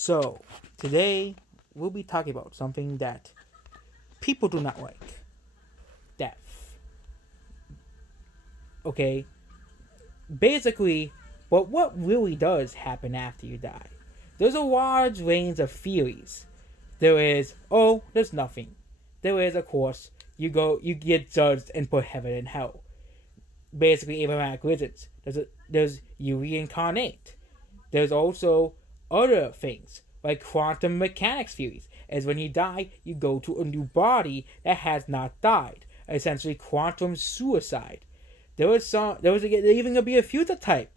So, today we'll be talking about something that people do not like. Death. Okay? Basically, but what really does happen after you die? There's a large range of theories. There is, there's nothing. There is, of course, you get judged and put heaven and hell. Basically, Abrahamic religions. There's you reincarnate. There's also other things, like quantum mechanics theories. As when you die, you go to a new body that has not died. Essentially, quantum suicide. There's even gonna be a future type.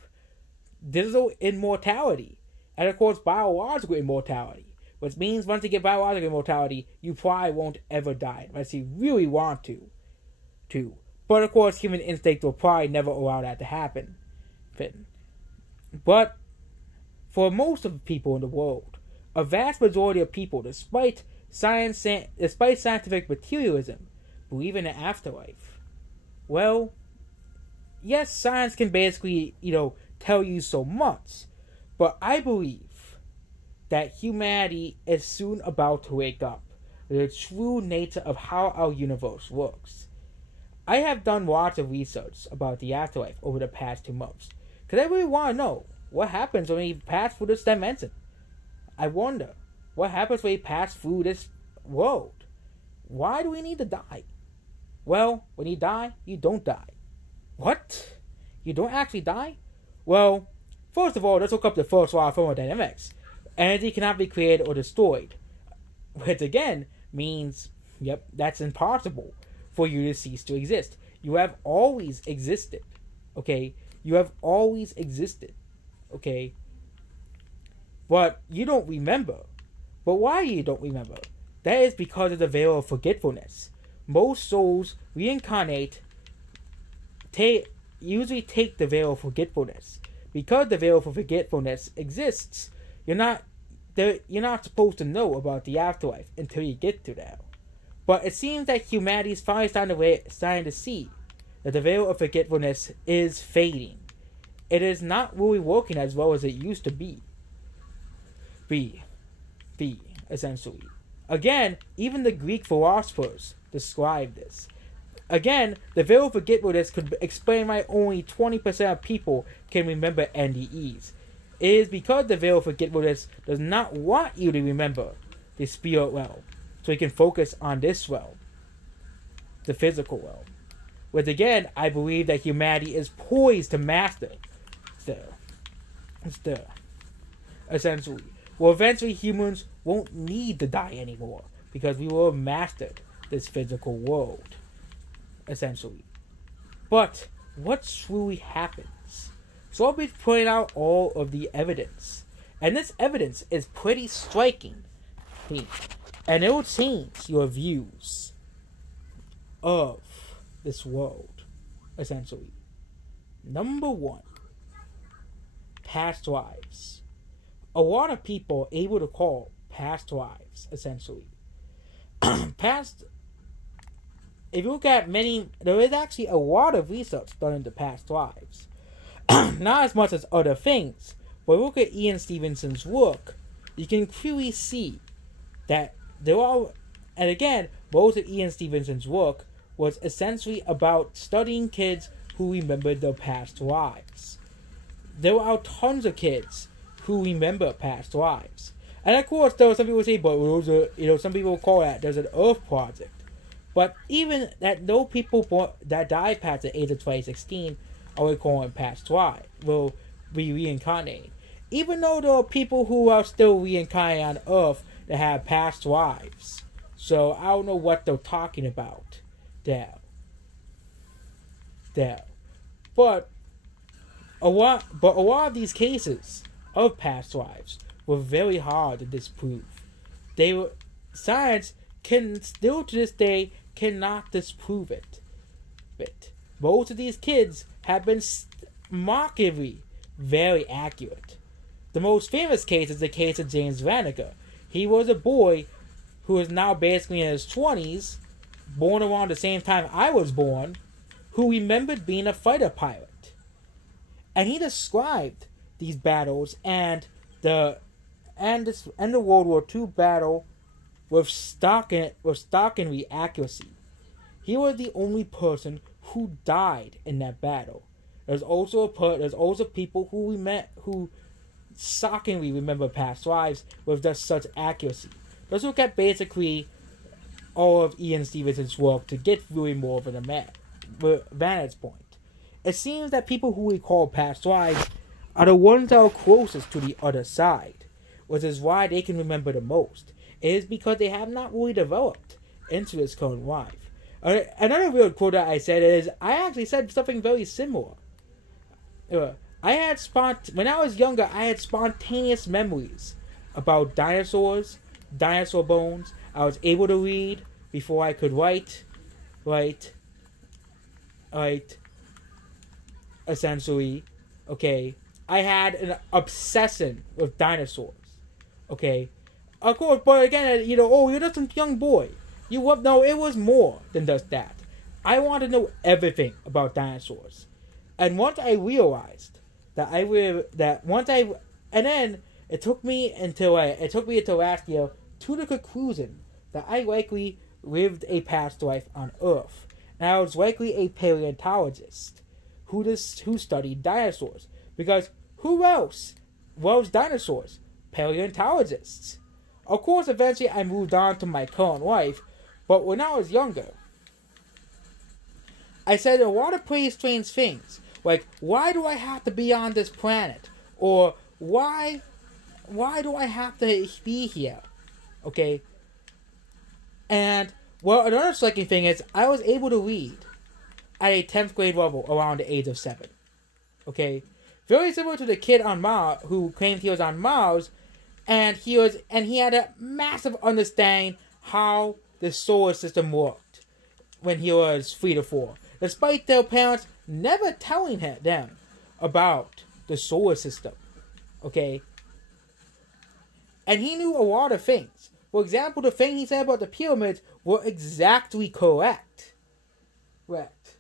Digital immortality. And of course, biological immortality. Which means once you get biological immortality, you probably won't ever die. Unless you really want to. But of course, human instinct will probably never allow that to happen. But for most of the people in the world, a vast majority of people, despite scientific materialism, believe in an afterlife. Well, yes, science can basically, tell you so much, but I believe that humanity is soon about to wake up to the true nature of how our universe works. I have done lots of research about the afterlife over the past 2 months, because I really want to know what happens when we pass through this dimension. I wonder, what happens when we pass through this world? Why do we need to die? Well, when you die, you don't die. What? You don't actually die? Well, first of all, let's look up the first law of thermodynamics. Energy cannot be created or destroyed. Which again means, that's impossible for you to cease to exist. You have always existed. Okay? You have always existed. Okay? But you don't remember. But why you don't remember? That is because of the veil of forgetfulness. Most souls reincarnate, usually take the veil of forgetfulness. Because the veil of forgetfulness exists, you're not supposed to know about the afterlife until you get to that. But it seems that humanity is finally starting to see that the veil of forgetfulness is fading. It is not really working as well as it used to be. Essentially. Again, even the Greek philosophers describe this. Again, the veil of forgetfulness could explain why only 20% of people can remember NDEs. It is because the veil of forgetfulness does not want you to remember the spirit realm, so you can focus on this realm, the physical realm. Which again, I believe that humanity is poised to master essentially. Well, eventually humans won't need to die anymore because we will have mastered this physical world, essentially. But what truly happens? So I'll be pointing out all of the evidence. And this evidence is pretty striking. And it will change your views of this world, essentially. Number 1. Past lives. A lot of people are able to call past lives, essentially. If you look at there is actually a lot of research done into past lives. Not as much as other things, but look at Ian Stevenson's work, you can clearly see that most of Ian Stevenson's work was essentially about studying kids who remembered their past lives. There are tons of kids who remember past lives. And of course, there are some people who say, but those are, some people call that there's an Earth project. But even that, no people that died past the age of 2016 are calling past lives will be reincarnated. Even though there are people who are still reincarnated on Earth that have past lives. So I don't know what they're talking about there. But a lot of these cases of past lives were very hard to disprove. Science can still to this day cannot disprove it. But most of these kids have been mockingly very accurate. The most famous case is the case of James Vanica. He was a boy who is now basically in his 20s, born around the same time I was born, who remembered being a fighter pilot. And he described these battles and end the World War II battle with stockingly accuracy. He was the only person who died in that battle. There's also people who we met who shockingly remember past lives with just such accuracy. Let's look at basically all of Ian Stevenson's work to get really more of a vantage point. It seems that people who recall past lives are the ones that are closest to the other side, which is why they can remember the most. It is because they have not really developed into this current life. Another real quote that I said is, I actually said something very similar. When I was younger, I had spontaneous memories about dinosaurs, dinosaur bones. I was able to read before I could write, essentially. Okay, I had an obsession with dinosaurs. Okay, of course, but again, you're just a young boy. No, it was more than just that. I wanted to know everything about dinosaurs, and once I realized it took me until last year to the conclusion that I likely lived a past life on Earth, and I was likely a paleontologist who studied dinosaurs. Because who else loves dinosaurs? Paleontologists. Of course, eventually I moved on to my current life, but when I was younger, I said a lot of pretty strange things, like, why do I have to be on this planet? Or, why do I have to be here? Okay? And, well, another striking thing is, I was able to read at a 10th grade level around the age of 7. Okay? Very similar to the kid on Mars who claimed he was on Mars, and he had a massive understanding how the solar system worked when he was 3 to 4, despite their parents never telling them about the solar system. Okay? And he knew a lot of things. For example, the thing he said about the pyramids were exactly correct. Correct.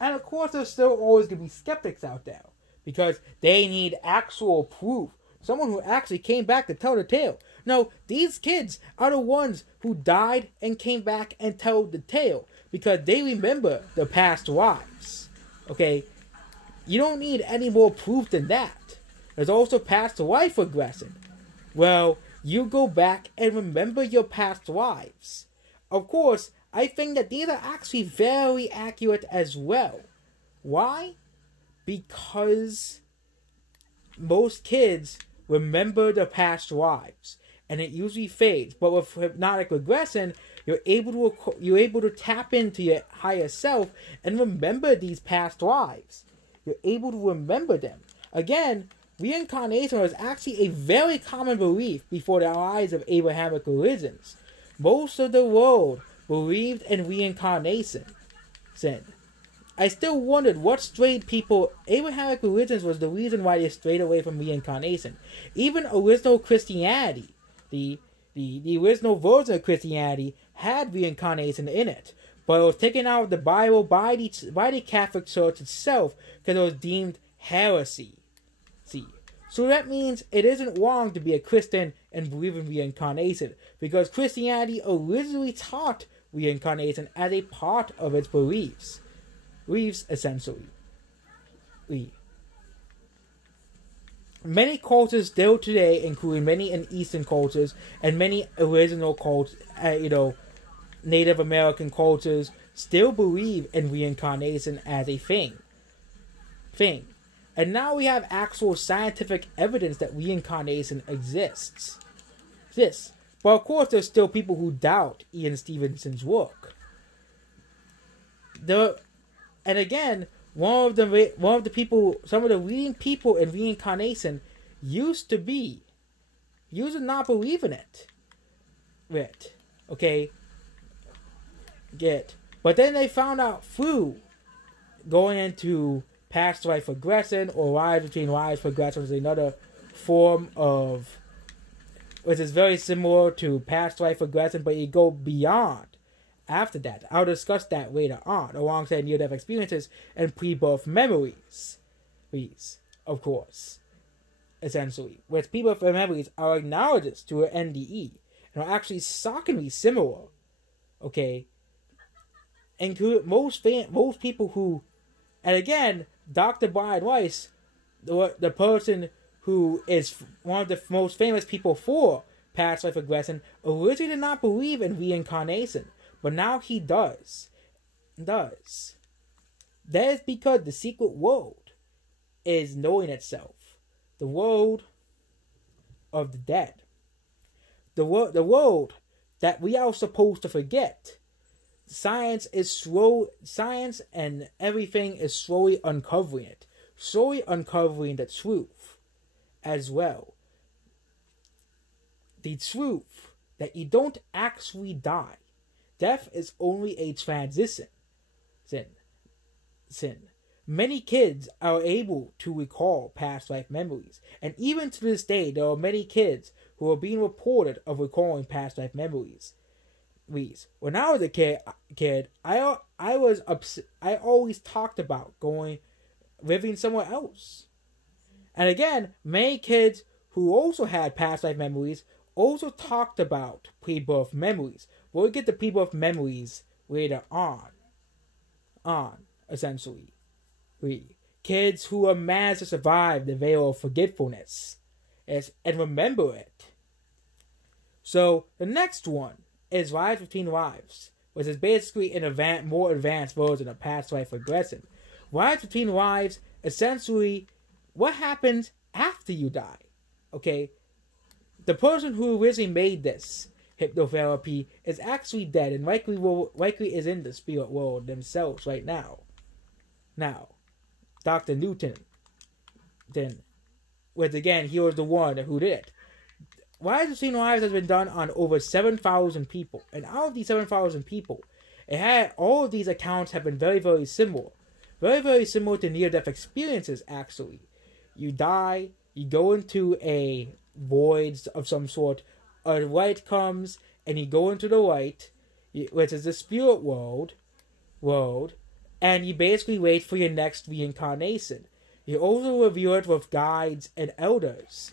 And of course, there's still always going to be skeptics out there, because they need actual proof. Someone who actually came back to tell the tale. No, these kids are the ones who died and came back and told the tale, because they remember their past lives. Okay? You don't need any more proof than that. There's also past life regression. Well, you go back and remember your past lives. Of course, I think that these are actually very accurate as well. Why? Because most kids remember their past lives, and it usually fades. But with hypnotic regression, you're able to tap into your higher self and remember these past lives. You're able to remember them. Again, reincarnation was actually a very common belief before the rise of Abrahamic religions. Most of the world believed in reincarnation. I still wondered what strayed people. Abrahamic religions was the reason why they strayed away from reincarnation. Even original Christianity, the original version of Christianity, had reincarnation in it, but it was taken out of the Bible by the Catholic Church itself because it was deemed heresy. So that means it isn't wrong to be a Christian and believe in reincarnation, because Christianity originally taught reincarnation as a part of its beliefs, essentially. Many cultures still today, including many in Eastern cultures and many original cultures, Native American cultures, still believe in reincarnation as a thing. And now we have actual scientific evidence that reincarnation exists. But of course, there's still people who doubt Ian Stevenson's work. And again, some of the leading people in reincarnation used to not believe in it. Okay? But then they found out through going into past life regression, or rise between lives regression, is another form of, which is very similar to past life regression, but you go beyond after that. I'll discuss that later on, alongside near-death experiences and pre-birth memories, of course. essentially, where pre-birth memories are analogous to an NDE and are actually shockingly similar. Okay, and most people who, and again, Dr. Brian Weiss, the person who is one of the most famous people for past life regression, originally did not believe in reincarnation, but now he does. That is because the secret world is knowing itself. The world of the dead. The world that we are supposed to forget. Science and everything is slowly uncovering it. Slowly uncovering the truth as well. The truth that you don't actually die. Death is only a transition. Sin. Many kids are able to recall past life memories, and even to this day, there are many kids who are being reported of recalling past life memories. When I was a kid, I always talked about living somewhere else. And again, many kids who also had past life memories also talked about pre-birth memories. We'll get the pre-birth memories later on, essentially. Kids who are managed to survive the Veil of Forgetfulness and remember it. So, the next one is Lives Between Lives, which is basically an more advanced version of past life regression. Lives Between Lives, essentially, what happens after you die? Okay? The person who originally made this hypnotherapy is actually dead and likely is in the spirit world themselves right now. Now, Dr. Newton, which again, he was the one who did it. Lives Between Lives has been done on over 7,000 people. And out of these 7,000 people, all of these accounts have been very, very similar. Very, very similar to near-death experiences, actually. You die, you go into a void of some sort, a light comes, and you go into the light, which is the spirit world, and you basically wait for your next reincarnation. You also review it with guides and elders,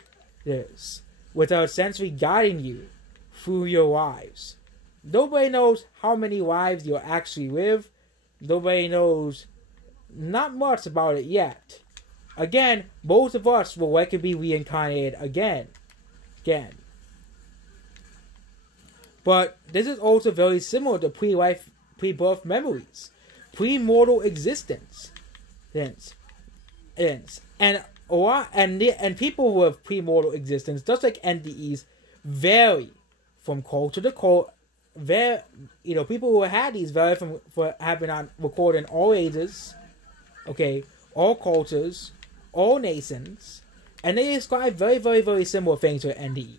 which are essentially guiding you through your lives. Nobody knows how many lives you'll actually live. Nobody knows not much about it yet. Again, most of us will likely be reincarnated again. But this is also very similar to pre-birth memories. Pre-mortal existence. And people with pre-mortal existence, just like NDEs, vary from culture to culture. People who had these vary from have been recorded in all ages, okay, all cultures, all nations, and they describe very, very, very similar things to NDE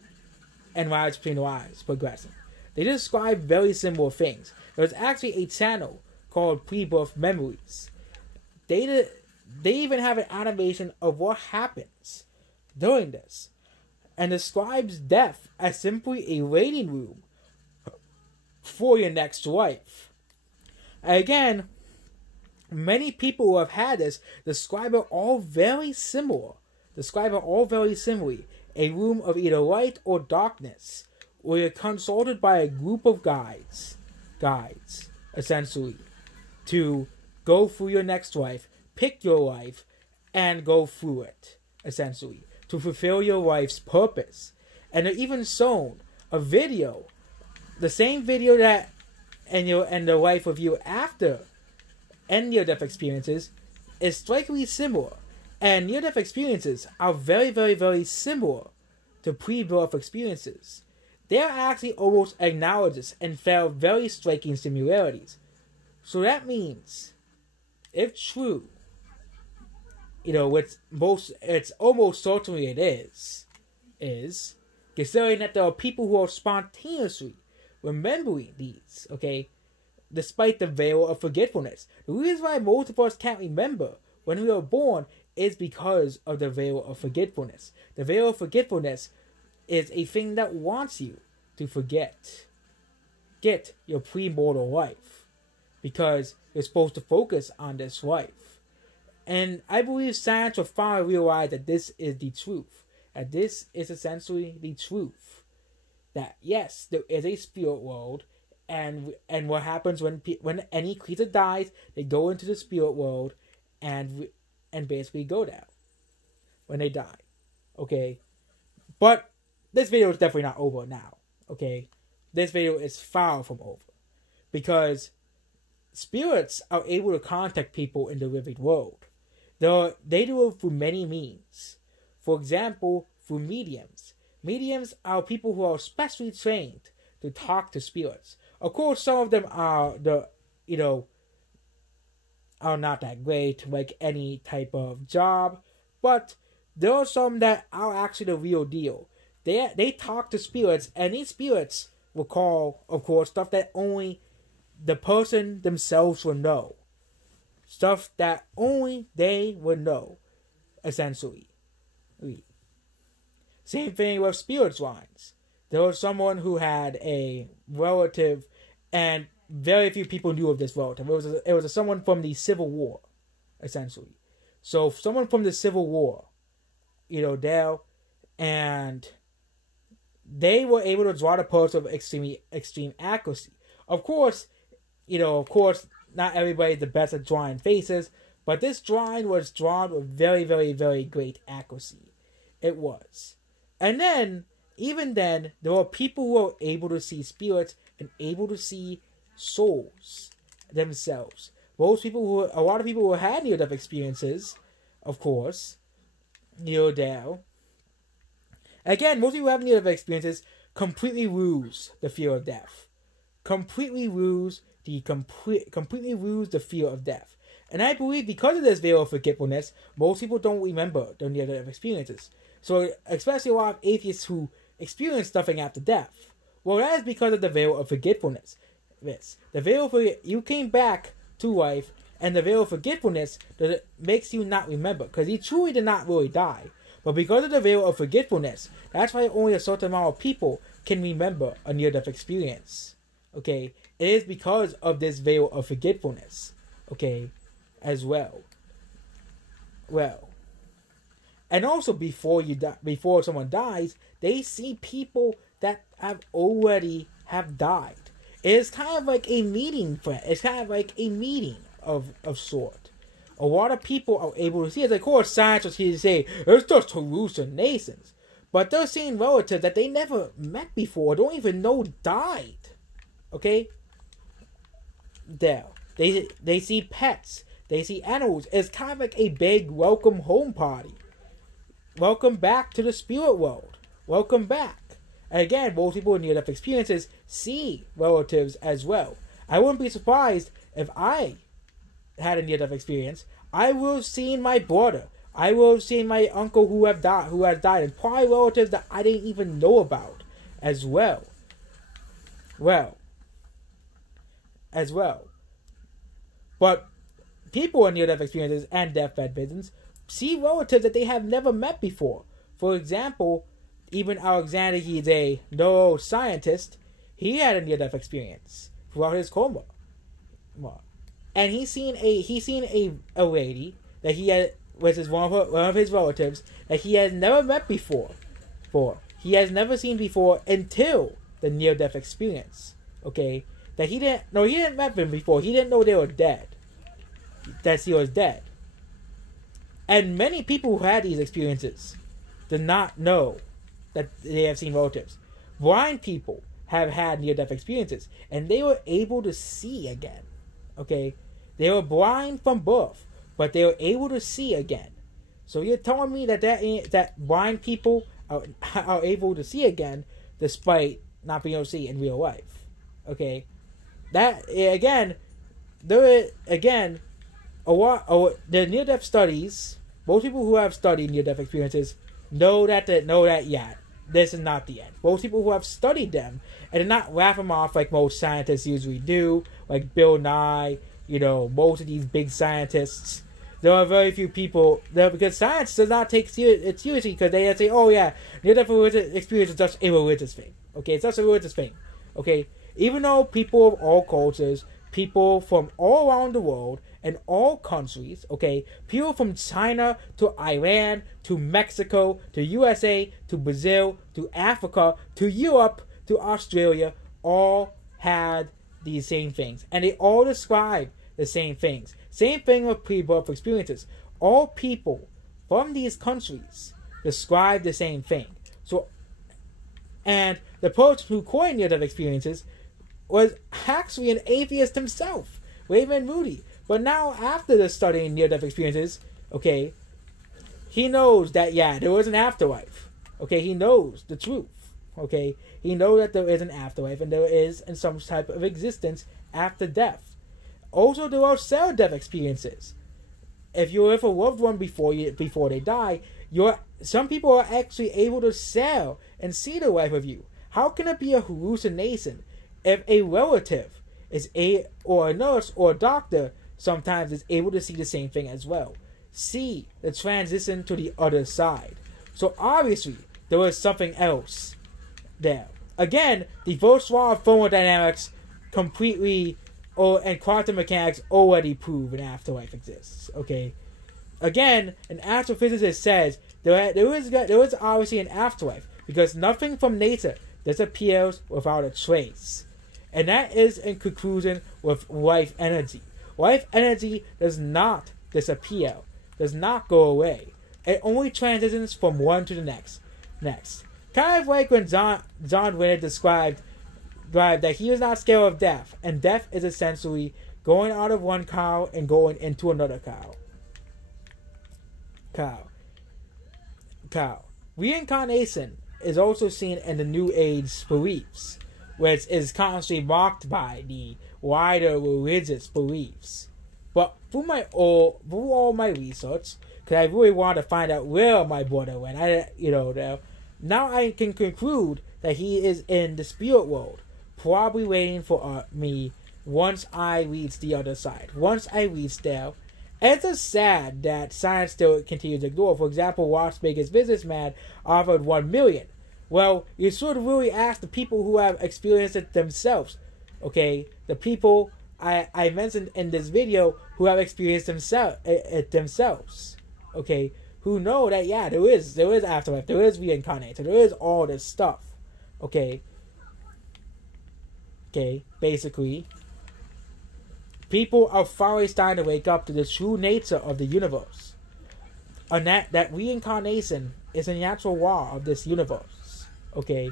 and Lives Between Lives progressing. They describe very similar things. There's actually a channel called Pre-Birth Memories. They even have an animation of what happens during this, and describes death as simply a waiting room for your next life. Again, many people who have had this describe it all very similar. A room of either light or darkness, where you're consulted by a group of guides, essentially, to go through your next life, pick your life, and go through it, essentially, to fulfill your life's purpose. And they're even shown a video, the same video that and the life of you after and near-death experiences is strikingly similar. And near-death experiences are very, very, very similar to pre-birth experiences. They are actually almost analogous and share very striking similarities. So that means, if true, it's almost certainly it is considering that there are people who are spontaneously remembering these, okay, despite the veil of forgetfulness. The reason why most of us can't remember when we were born is because of the veil of forgetfulness. The veil of forgetfulness is a thing that wants you to forget your pre-mortal life, because you're supposed to focus on this life. And I believe science will finally realize that this is the truth. that this is essentially the truth. That yes, there is a spirit world, and what happens when any creature dies, they go into the spirit world, and basically go down when they die. Okay, but this video is definitely not over now. Okay, this video is far from over, because spirits are able to contact people in the living world. They do it through many means. For example, through mediums. Mediums are people who are specially trained to talk to spirits. Of course, some of them are are not that great, like any type of job, but there are some that are actually the real deal. They talk to spirits, and these spirits will call, of course, stuff that only the person themselves will know. Stuff that only they would know, essentially. Same thing with spirit lines. There was someone who had a relative, and very few people knew of this relative. It was someone from the Civil War, essentially. So someone from the Civil War, and they were able to draw the person with extreme accuracy. Of course, not everybody is the best at drawing faces, but this drawing was drawn with very, very, very great accuracy. It was. And then, even then, there were people who were able to see spirits and able to see souls themselves. A lot of people who had near-death experiences, of course, again, most people who have near-death experiences completely lose the fear of death. Completely lose the fear of death. And I believe because of this veil of forgetfulness, most people don't remember their near-death experiences. So, especially a lot of atheists who experience nothing after death. Well, that is because of the veil of forgetfulness. You came back to life, and the veil of forgetfulness makes you not remember, because you truly did not really die. But because of the veil of forgetfulness, that's why only a certain amount of people can remember a near-death experience. Okay, it is because of this veil of forgetfulness. Okay, as well. Well, and also before someone dies, they see people that already have died. It's kind of like a meeting, It's kind of like a meeting of sort. A lot of people are able to see it. Of course, scientists here to say it's just hallucinations, but they're seeing relatives that they never met before, don't even know died. Okay, they see pets, they see animals. It's kind of like a big welcome home party. Welcome back to the spirit world. Welcome back. And again, most people with near-death experiences see relatives as well. I wouldn't be surprised if I had a near-death experience. I will have seen my brother. I will have seen my uncle who has died, and probably relatives that I didn't even know about as well. But people with near-death experiences and deathbed visions see relatives that they have never met before. For example, even Alexander, he's a neuroscientist, he had a near-death experience throughout his coma. And he's seen a lady that he had, which is one of his relatives, that he has never met before. He has never seen before until the near-death experience. Okay? That he didn't met them before. He didn't know they were dead. That he was dead. And many people who had these experiences did not know that they have seen relatives. Blind people have had near-death experiences, and they were able to see again. Okay? They were blind from birth, but they were able to see again. So you're telling me that blind people are able to see again, despite not being able to see in real life. Okay? That, again, the near-death studies, most people who have studied near-death experiences know that this is not the end. Most people who have studied them and did not laugh them off like most scientists usually do, like Bill Nye, most of these big scientists. There are very few people there, because science does not take it seriously, because they say, oh yeah, near-death experience is just a religious thing. Okay, it's just a religious thing. Okay, even though people of all cultures, people from all around the world, in all countries, okay? People from China to Iran to Mexico to USA to Brazil to Africa to Europe to Australia all had these same things. And they all describe the same things. Same thing with pre-birth experiences. All people from these countries describe the same thing. So, and the person who coined near-death experiences was actually an atheist himself, Raymond Moody. But now, after the studying near-death experiences, okay, he knows that, yeah, there was an afterlife. Okay, he knows the truth. Okay, he knows that there is an afterlife and there is some type of existence after death. Also, there are cell death experiences. If you're with a loved one before they die, some people are actually able to sell and see the life of you. How can it be a hallucination if a relative or a nurse or a doctor sometimes is able to see the same thing as well? See the transition to the other side. So obviously, there was something else there. Again, the first law of thermodynamics and quantum mechanics already prove an afterlife exists. Okay. Again, an astrophysicist says there is obviously an afterlife because nothing from nature disappears without a trace. And that is in conclusion with life energy. Life energy does not disappear, does not go away. It only transitions from one to the next. Kind of like when John Winner described that he was not scared of death, and death is essentially going out of one cow and going into another cow. Reincarnation is also seen in the New Age beliefs, which is constantly mocked by the wider religious beliefs. But through all my research, because I really want to find out where my brother went, now I can conclude that he is in the spirit world, probably waiting for me once I reach the other side. Once I reach there, it's just sad that science still continues to ignore. For example, Las Vegas businessman offered $1 million. Well, you should really ask the people who have experienced it themselves. Okay, the people I mentioned in this video who have experienced it themselves. Okay, who know that yeah, there is afterlife, there is reincarnation, there is all this stuff. Okay, basically, people are finally starting to wake up to the true nature of the universe, and that reincarnation is a natural law of this universe. Okay,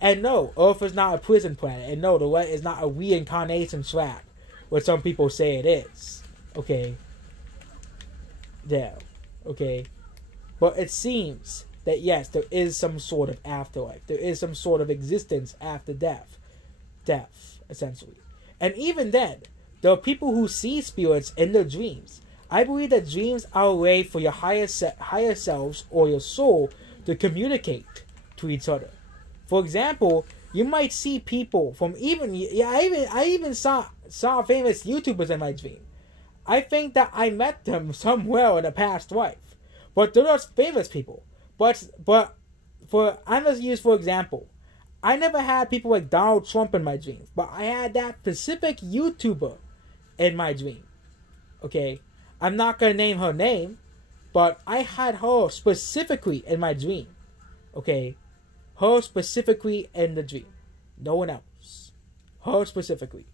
and no, Earth is not a prison planet, and no, the way is not a reincarnation trap, what some people say it is. Okay, there. Okay, but it seems that yes, there is some sort of afterlife. There is some sort of existence after death, essentially. And even then, there are people who see spirits in their dreams. I believe that dreams are a way for your higher selves or your soul to communicate to each other. For example, you might see people from I even saw famous YouTubers in my dream. I think that I met them somewhere in a past life, but they're not famous people. But I'm just use for example, I never had people like Donald Trump in my dreams, but I had that specific YouTuber in my dream. Okay, I'm not gonna name her name, but I had her specifically in my dream. Okay, her specifically in the dream, no one else. Her specifically.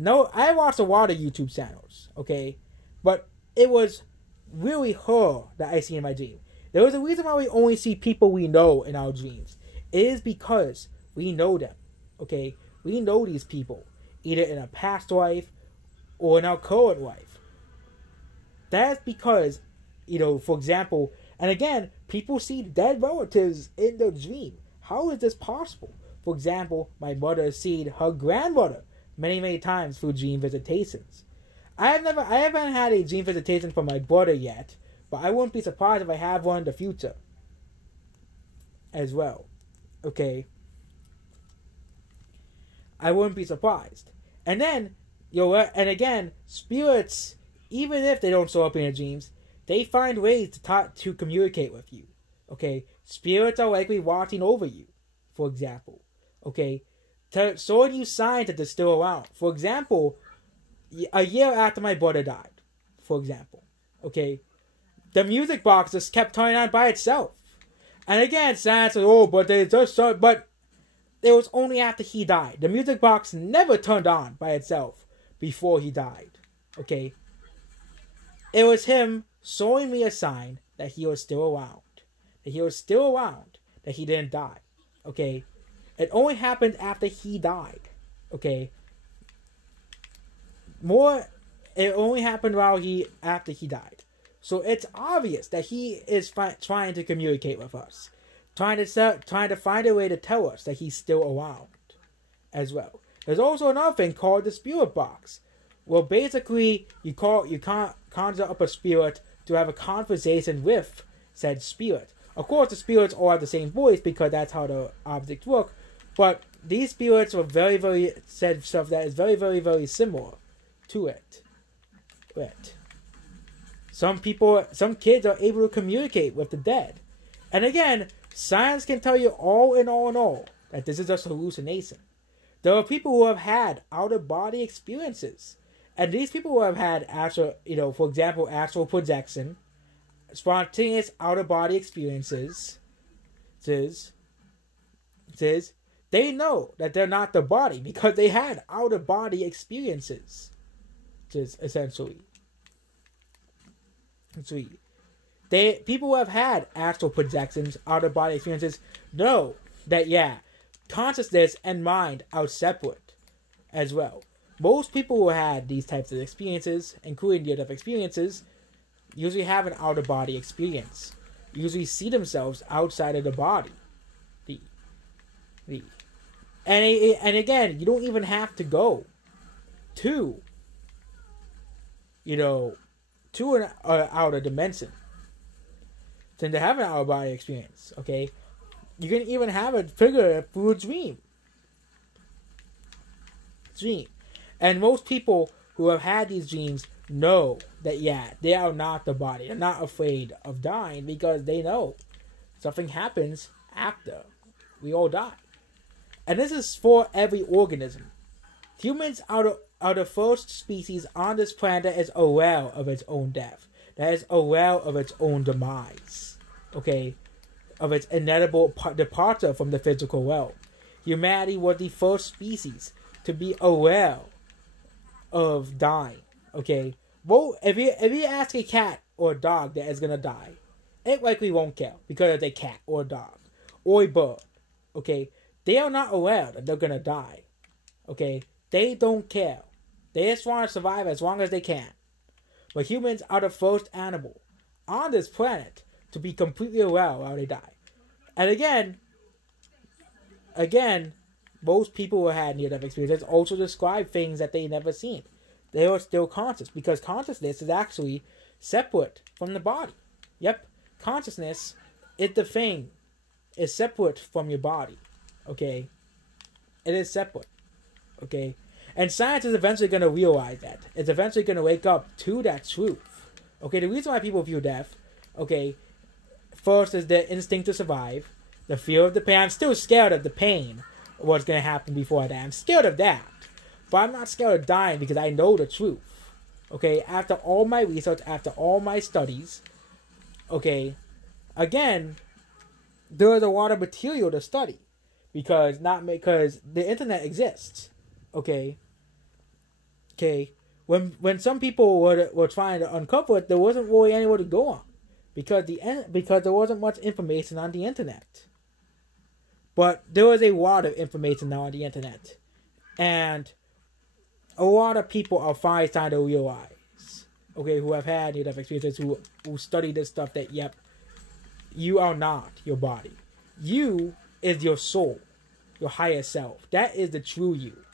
No, I watched a lot of YouTube channels, okay? But it was really her that I see in my dream. There was a reason why we only see people we know in our dreams. It is because we know them, okay? We know these people, either in a past life or in our current life. That's because, for example, and again, people see dead relatives in their dream. How is this possible? For example, my mother has seen her grandmother many times through dream visitations. I haven't had a dream visitation from my brother yet, but I wouldn't be surprised if I have one in the future as well. Okay, I wouldn't be surprised. And then, and again, spirits, even if they don't show up in your dreams, they find ways to communicate with you. Okay, spirits are likely watching over you, for example. Okay, showing you signs that they're still around. For example, a year after my brother died, for example, okay, the music box just kept turning on by itself. And again, science said, oh, but they just started, but it was only after he died. The music box never turned on by itself before he died, okay? It was him showing me a sign that he was still around. That he was still around. That he didn't die, okay? It only happened after he died, okay? It only happened after he died. So it's obvious that he is trying to communicate with us, trying to find a way to tell us that he's still around, as well. There's also another thing called the spirit box. Well, basically, you conjure up a spirit to have a conversation with said spirit. Of course, the spirits all have the same voice because that's how the objects work. But these spirits were said stuff that is very, very, very similar to it. Some kids are able to communicate with the dead. And again, science can tell you all in all that this is just hallucination. There are people who have had out-of-body experiences. And these people who have had actual, for example, astral projection, spontaneous out-of-body experiences, they know that they're not the body because they had out-of-body experiences. Essentially. People who have had astral projections, out-of-body experiences, know that, consciousness and mind are separate as well. Most people who had these types of experiences, including near-death experiences, usually have an out-of-body experience. Usually see themselves outside of the body. And again, you don't even have to go to an outer dimension to have an out-of-body experience, okay? You can even have it figure through a dream. And most people who have had these dreams know that, they are not the body. They're not afraid of dying because they know something happens after we all die. And this is for every organism. Humans are the first species on this planet that is aware of its own death. That is aware of its own demise. Okay? Of its inevitable departure from the physical realm. Humanity was the first species to be aware of dying. Okay? Well, if you ask a cat or a dog that is gonna die, it likely won't care because it's a cat or a dog or a bird. Okay? They are not aware that they're gonna die. Okay? They don't care. They just want to survive as long as they can. But humans are the first animal on this planet to be completely aware while they die. And again, most people who had near-death experiences also describe things that they never seen. They are still conscious because consciousness is actually separate from the body. Yep, consciousness is the thing. It's separate from your body. Okay? It is separate. Okay? And science is eventually going to realize that. It's eventually going to wake up to that truth. Okay, the reason why people view death, okay, first is the instinct to survive, the fear of the pain. I'm still scared of the pain, what's going to happen before I die. I'm scared of that. But I'm not scared of dying because I know the truth. Okay, after all my research, after all my studies, okay, again, there is a lot of material to study. Because the internet exists. Okay. When some people were trying to uncover it, there wasn't really anywhere to go on, because there wasn't much information on the internet. But there is a lot of information now on the internet, and a lot of people are finally starting to realize, okay, who have had near-death experiences, who study this stuff, that you are not your body. You is your soul, your higher self. That is the true you.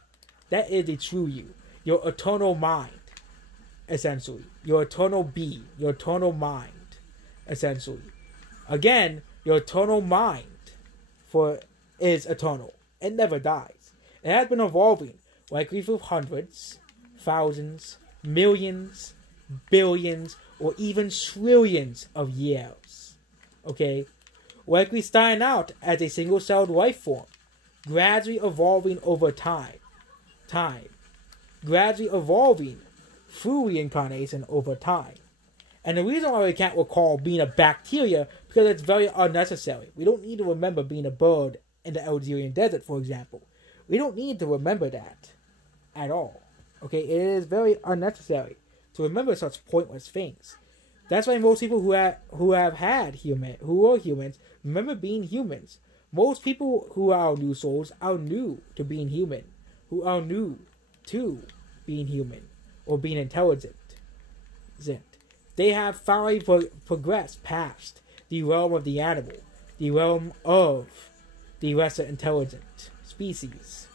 That is the true you. Your eternal mind, essentially. Your eternal being. Your eternal mind, essentially. Again, your eternal mind is eternal. It never dies. It has been evolving, likely through hundreds, thousands, millions, billions, or even trillions of years. Okay? Likely starting out as a single-celled life form, gradually evolving over time. gradually evolving through reincarnation over time. And the reason why we can't recall being a bacteria, because it's very unnecessary. We don't need to remember being a bird in the Algerian desert, for example. We don't need to remember that at all. Okay, it is very unnecessary to remember such pointless things. That's why most people who are humans remember being humans. Most people who are new souls are new to being human, who are new to being human or being intelligent. They have finally progressed past the realm of the animal, the realm of the lesser intelligent species.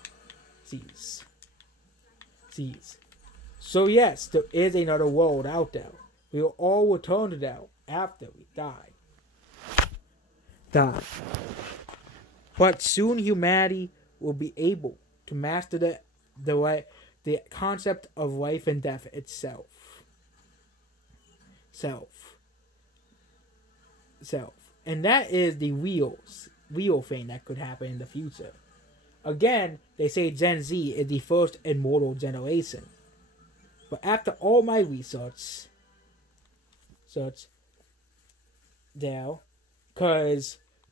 So yes, there is another world out there. We will all return to that after we die. But soon humanity will be able to master the concept of life and death itself. And that is the real thing that could happen in the future. Again, they say Gen Z is the first immortal generation. But after all my research, because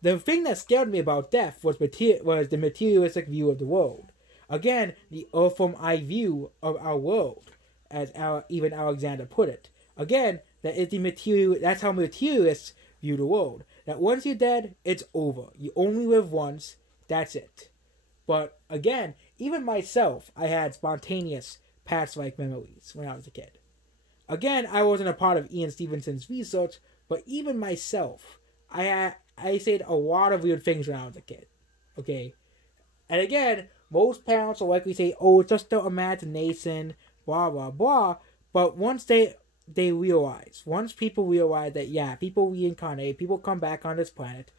the thing that scared me about death was the materialistic view of the world. Again, the earth from eye view of our world, as even Alexander put it. Again, that's how materialists view the world. That once you're dead, it's over. You only live once, that's it. But again, even myself, I had spontaneous past life memories when I was a kid. Again, I wasn't a part of Ian Stevenson's research, but even myself, I said a lot of weird things when I was a kid. Okay? And again, most parents will likely say, oh, it's just their imagination, blah, blah, blah. But once once people realize that, yeah, people reincarnate, people come back on this planet,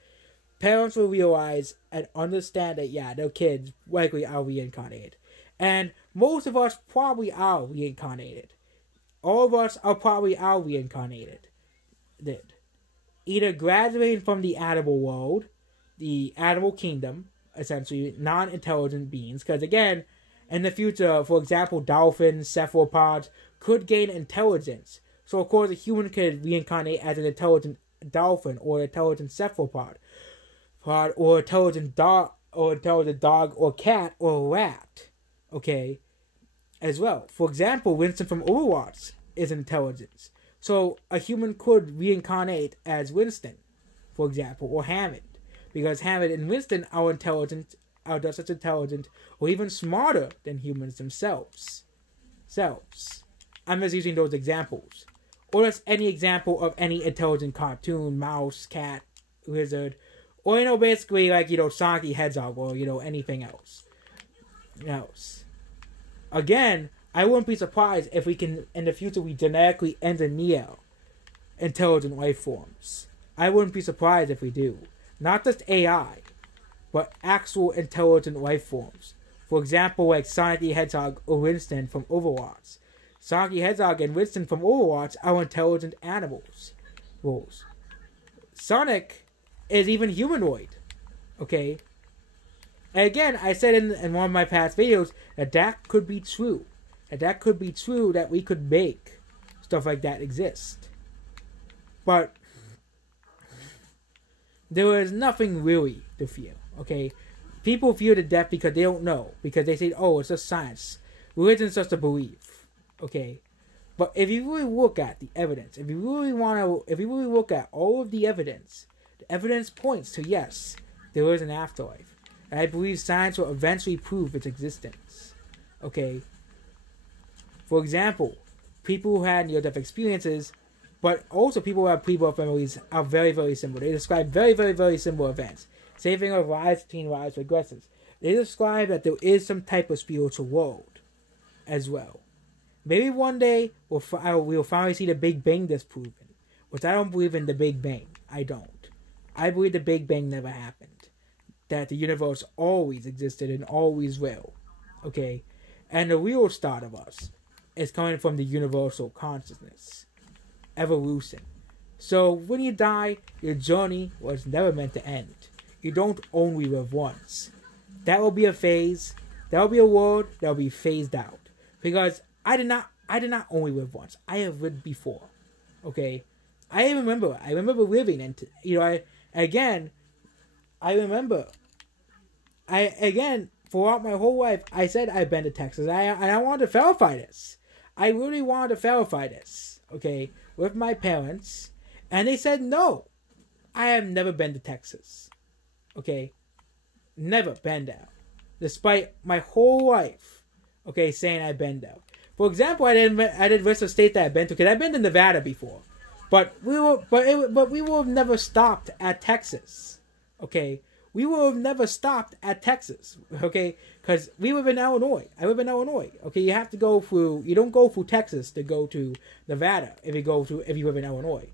parents will realize and understand that, yeah, their kids likely are reincarnated. And most of us probably are reincarnated. All of us probably are reincarnated. Either graduating from the animal world, the animal kingdom, essentially non-intelligent beings, because again, in the future, for example, dolphins, cephalopods could gain intelligence. So of course a human could reincarnate as an intelligent dolphin or an intelligent cephalopod, or intelligent dog or cat or rat. Okay, as well. For example, Winston from Overwatch is intelligence. So a human could reincarnate as Winston, for example, or Hammond. Because Hammond and Winston are just as intelligent or even smarter than humans themselves. I'm just using those examples. Or just any example of any intelligent cartoon, mouse, cat, lizard, or, basically like, Sonic the Hedgehog or, anything else. Again, I wouldn't be surprised if we can, in the future, we genetically engineer intelligent life forms. I wouldn't be surprised if we do. Not just AI, but actual intelligent life forms. For example, like Sonic the Hedgehog or Winston from Overwatch. Sonic the Hedgehog and Winston from Overwatch are intelligent animals. Sonic is even humanoid. Okay? And again, I said in one of my past videos that could be true. That could be true, that we could make stuff like that exist. But there is nothing really to fear. Okay? People fear the death because they don't know. Because they say, oh, it's just science. Religion's just a belief. Okay? But if you really look at the evidence, if you really look at all of the evidence points to, yes, there is an afterlife. And I believe science will eventually prove its existence. Okay? For example, people who had near-death experiences, but also people who have pre-birth memories, are very, very similar. They describe very, very, very similar events. Same thing with rise between rise regressors. They describe that there is some type of spiritual world as well. Maybe one day we'll finally see the Big Bang disproven, which I don't believe in the Big Bang. I don't. I believe the Big Bang never happened. That the universe always existed and always will. Okay? And the real start of us is coming from the universal consciousness. Evolution. So when you die, your journey was never meant to end. You don't only live once. That will be a phase. That will be a world that will be phased out. because I did not only live once. I have lived before. Okay, I remember living, and throughout my whole life, I said I've been to Texas. And I wanted to verify this. I really wanted to verify this. Okay, with my parents, and they said no. I have never been to Texas. Okay, never been there, despite my whole life. Okay, saying I've been there. For example, I didn't list a state that I've been to, because I've been to Nevada before, but we will have never stopped at Texas. Okay, we will have never stopped at Texas. Okay, because we live in Illinois. I live in Illinois. Okay, you have to go through. You don't go through Texas to go to Nevada if you live in Illinois.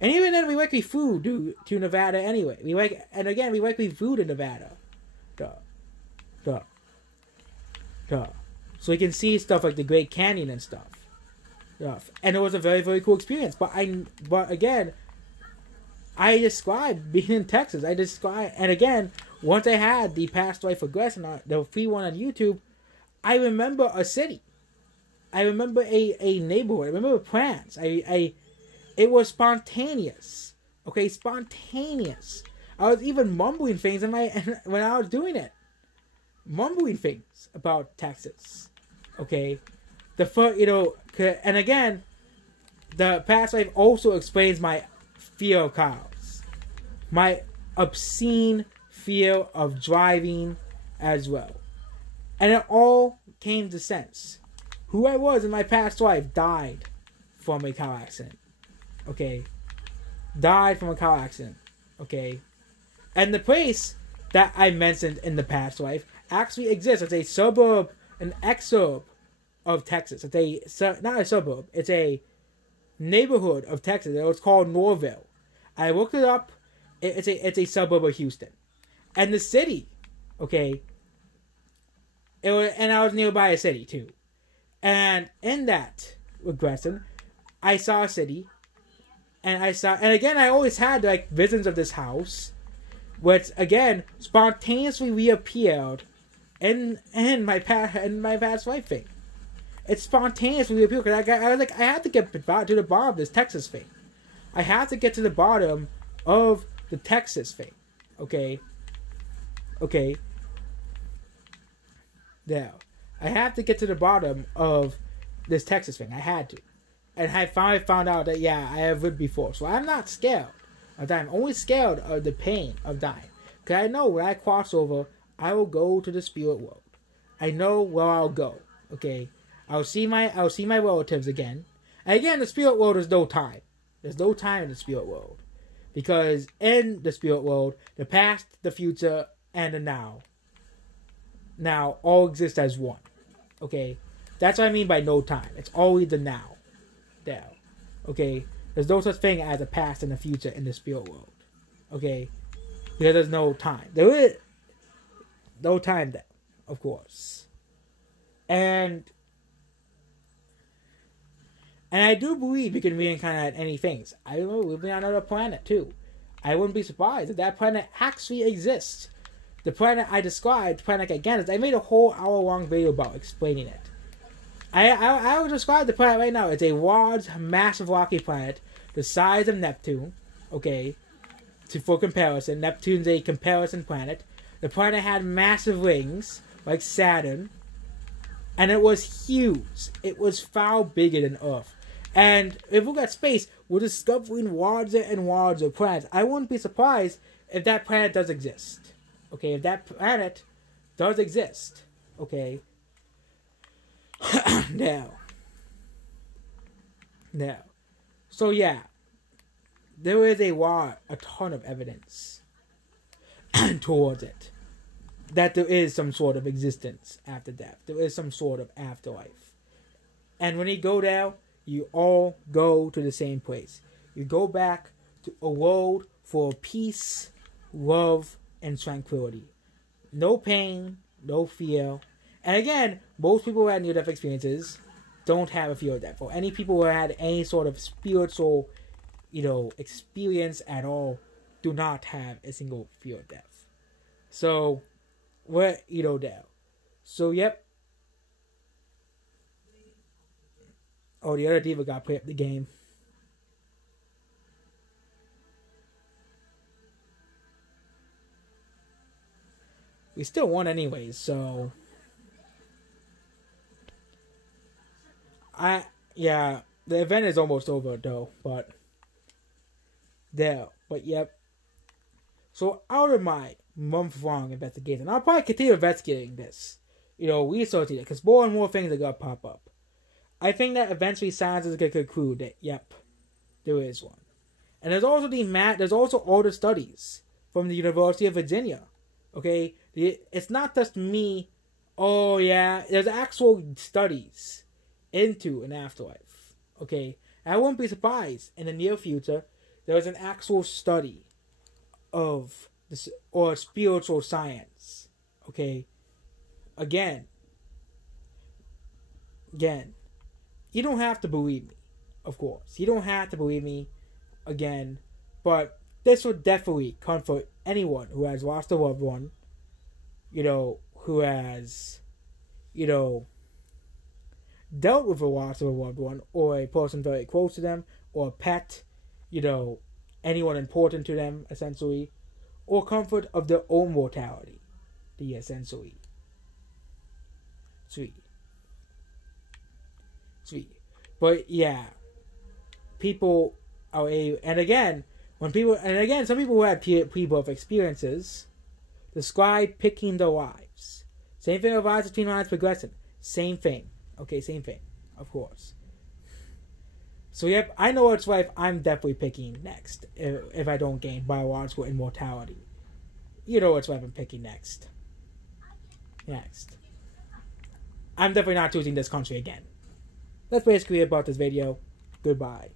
And even then, we likely flew to Nevada anyway. We likely flew to Nevada. Duh. So you can see stuff like the Great Canyon and stuff. And it was a very, very cool experience. But again, I described being in Texas. And again, once I had the past life regression, the free one on YouTube, I remember a city. I remember a neighborhood. I remember plans. It was spontaneous. Okay, spontaneous. I was even mumbling things when I was doing it. Mumbling things about Texas. Okay, and again, the past life also explains my fear of cars, my obscene fear of driving as well, and it all came to sense. Who I was in my past life died from a car accident. Okay, died from a car accident. Okay, and the place that I mentioned in the past life actually exists. It's a suburb, an exurb of Texas. It's not a suburb. It's a neighborhood of Texas. It was called Norville. I looked it up. It's a suburb of Houston, and the city. Okay. And I was nearby a city too, and in that regression, I saw a city, and again I always had like visions of this house, which again spontaneously reappeared in my past life thing. It spontaneously reappeared because I was like, I have to get to the bottom of this Texas thing. I have to get to the bottom of the Texas thing. Okay. Now, I have to get to the bottom of this Texas thing. I had to. And I finally found out that, yeah, I have lived before. So I'm not scared of dying. I'm only scared of the pain of dying. Because I know when I cross over, I will go to the spirit world. I know where I'll go. Okay? I'll see my relatives again. And again, the spirit world is no time. There's no time in the spirit world. Because in the spirit world, the past, the future, and the now all exist as one. Okay? That's what I mean by no time. It's always the now. There. Okay? There's no such thing as a past and a future in the spirit world. Okay? Because there's no time. There is no time there, of course. And I do believe you can reincarnate any things. I remember living on another planet too. I wouldn't be surprised if that planet actually exists. The planet I described, planet again, I made a whole hour-long video about explaining it. I will describe the planet right now. It's a large, massive rocky planet, the size of Neptune. Okay, for comparison, Neptune's a comparison planet. The planet had massive rings, like Saturn, and it was huge. It was far bigger than Earth. And if we got space, we're discovering larger and larger planets. I wouldn't be surprised if that planet does exist. Okay, if that planet does exist. Okay. Now. So yeah. There is a ton of evidence towards it. That there is some sort of existence after death. There is some sort of afterlife. And when you go there, you all go to the same place. You go back to a world for peace, love, and tranquility. No pain, no fear. And again, most people who had near-death experiences don't have a fear of death. Or any people who had any sort of spiritual, experience at all do not have a single fear of death. So, we're, there. So, yep. Oh, the other diva got put up the game. We still won anyways, so yeah, the event is almost over though, but yep. So out of my month-long investigation, I'll probably continue investigating this. Researching it, because more and more things are gonna pop up. I think that eventually science is gonna conclude that yep, there is one. And there's also all the studies from the University of Virginia. Okay, it's not just me. Oh yeah, there's actual studies into an afterlife. Okay, and I wouldn't be surprised in the near future there's an actual study of this or spiritual science. Okay, again, you don't have to believe me, of course. You don't have to believe me, again, but this would definitely comfort anyone who has lost a loved one, who has, dealt with the loss of a loved one, or a person very close to them, or a pet, anyone important to them, essentially, or comfort of their own mortality, essentially. Sweet. But yeah, people are some people who had pre-birth experiences describe picking their lives. Same thing with lives between lives progressing. Same thing. Okay, same thing. Of course. So yep, I know which life I'm definitely picking next if I don't gain biological immortality. You know which life I'm picking next. I'm definitely not choosing this country again. That's basically about this video. Goodbye.